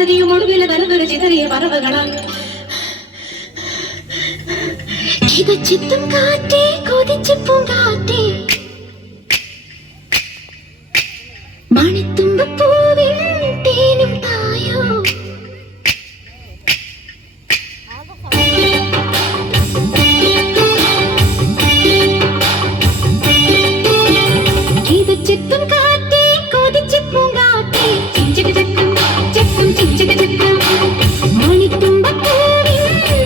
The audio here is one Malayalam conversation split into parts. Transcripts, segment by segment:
പരതിയും ഒടുവിലെ വലതൊരു ചിതറിയ പറവുകളാണ്. കിതച്ചെത്തും കാറ്റേ കൊതിച്ചെത്തും കാറ്റേ മണിത്തുമ്പൂവിൽ തേനും തായോ. കിതച്ചെത്തും കാറ്റേ കൊതിച്ചെത്തും കാറ്റേ ചിഞ്ചക ചക്കം ചക്കം ചിഞ്ചക ചക്കം മണിത്തുമ്പൂവിൽ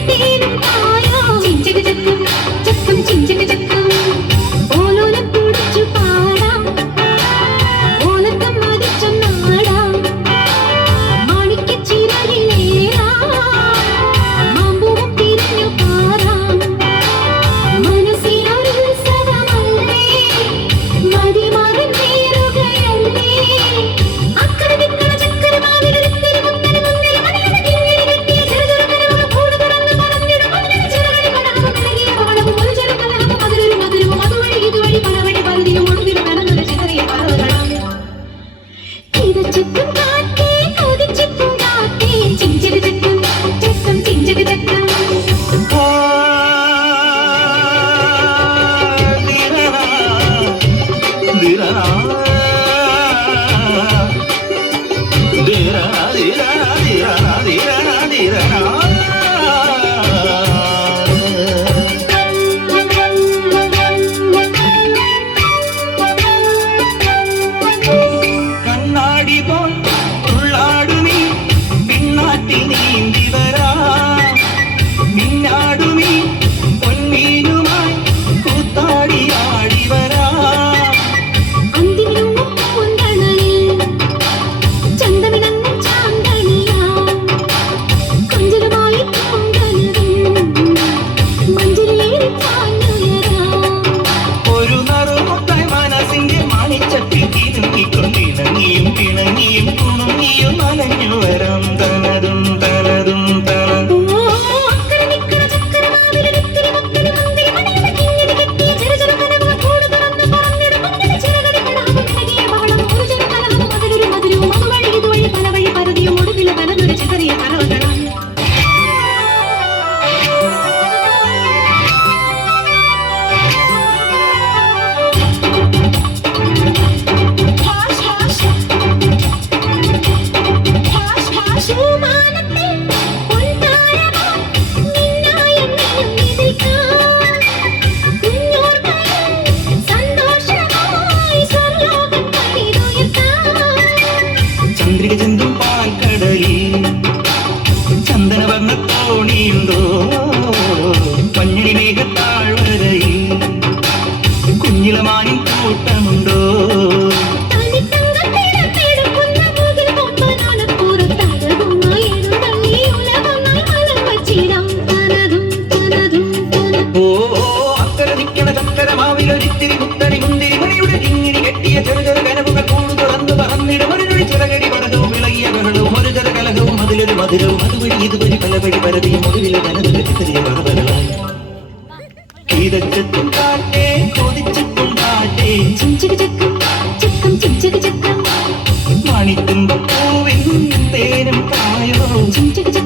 തേനും തായോ. ചിഞ്ചക ചക്കം ചക്കം ചിഞ്ചക ചക്കം ഓലോലം കുടിച്ചു പാടാം ഓലത്തം മതിച്ചൊന്നാടാം മാണിക്യച്ചിറകിലേറാം മാമ്പൂവും തിരിഞ്ഞു പാറാം. മനസ്സിലൊരുത്സവമല്ലേ മതിമറൻ നേരുകയല്ലേ അക്കരെ നിക്കണ ചക്കരമാവിലൊരുത്തിരി മുത്തരി മുന്നിൽ മണിയുടെ കിങ്ങിണി കെട്ടിയ ചെറുചെറുകനവും കൂട് തുറന്ന് പറന്നിടും മണ്ണിന് ചിറകടി കടവും നൽകിയ പാടവും ഒരു ചെറുകലഹവും അതിലൊരു മധുരവും അതുവഴി ഇതുവഴി പലവഴി പലതിയും ഒടുവിൽ കടന്നൊരു ചിതറിയ പറവുകളാണ്. കിതച്ചെത്തും കാറ്റേ കൊതിച്ചെത്തും കാറ്റേ ചിഞ്ചക ചക്കം ചക്കം ചിഞ്ചക ചക്കം. കണ്ണാടി പോൽ ഉള്ളാടുമീ പിന്നാറ്റി നീന്തി വരാ മിന്നാടുമീ പൊന്മീനുമായി കൂത്താടി ആടി വരാ. അന്തിമിനുങ്ങും പൂന്തണലിൽ ചന്തമിണങ്ങും ചാന്തണിയാ കൊഞ്ചലുമായി പൂങ്കനവും മഞ്ചലിലേറി ചാഞ്ഞുയരാം. ഒരു നറുമുട്ടായി മനസ്സിന്റെ മണിച്ചട്ടി കിണങ്ങിക്കൊണ്ടിണങ്ങിയും കിണങ്ങിയും കുണുങ്ങിയും അലഞ്ഞു വരാം തനതും തനതും തനതും. അക്കരെ നിക്കണ ചക്കരമാവിലൊരുത്തിരി മുത്തരി മുന്തിരി മണിയുടെ കിങ്ങിണി കെട്ടിയ ചെറുചെറുകനവും കൂട് തുറന്ന് പറന്നിടും മണ്ണിന് ചിറകടി കടവും നൽകിയ പാടവും ഒരു ചെറുകലഹവും അതിലൊരു മധുരവും അതുവഴി ഇതുവഴി പലവഴി പരതിയും ഒടുവിലെ വലതൊരു ചിതറിയ പറവുകളാണ്. ശൂമാനത്തിൽ പൊൻതാരമോ നിന്നായെന്നെയും നിധിക്കാൻ കുഞ്ഞോർമ്മയിൽ സന്തോഷമായി സ്വർലോകം പണിതുയർത്താൻ. ചന്ദ്രിക ചെന്തും പാൽക്കടലിൽ ചന്ദനവർണ്ണ തോണിയുണ്ടോ പഞ്ഞിളി മേഘത്താഴ്വരയിൽ കുഞ്ഞിളമാനിൻ കൂട്ടമുണ്ടോ. തനിത്തങ്കത്തിടപ്പെടുക്കുന്ന മുകിൽ പൊമ്പനാണപ്പുറത്തഴകുമായി എഴുന്നള്ളി ഉലകമായി മലർ വച്ചിടാം തനതും തനതും തനതും. ഓ അക്കരെ നിക്കണ ചക്കരമാവിലൊരിത്തിരി മുത്തടി മുന്തിരി മണിയുടെ കിങ്ങിണി കെട്ടിയ ചെറുചെറു കനവുകൾ കൂട് തുറന്ന് പറന്നിടും ഒരു ചിറകടി പടകവും വിളകിയ ബഹളവും ഒരു ചെറുകലഹവും അതിലൊരു മധുരവും അതുവഴി ഇതുവഴി പലവഴി പരതിയും ഒടുവിലെ നനതുകൾ ചെറിയ പറവകളായി. കിതച്ചെത്തും കാറ്റേ കൊതിച്ചെത്തും കാറ്റേ ചിഞ്ചക ചക്കം ചക്കം ചിഞ്ചക ചക്കം മണിത്തുമ്പൂവിൻ തേനും തായോ. ചിഞ്ചക ചക്കം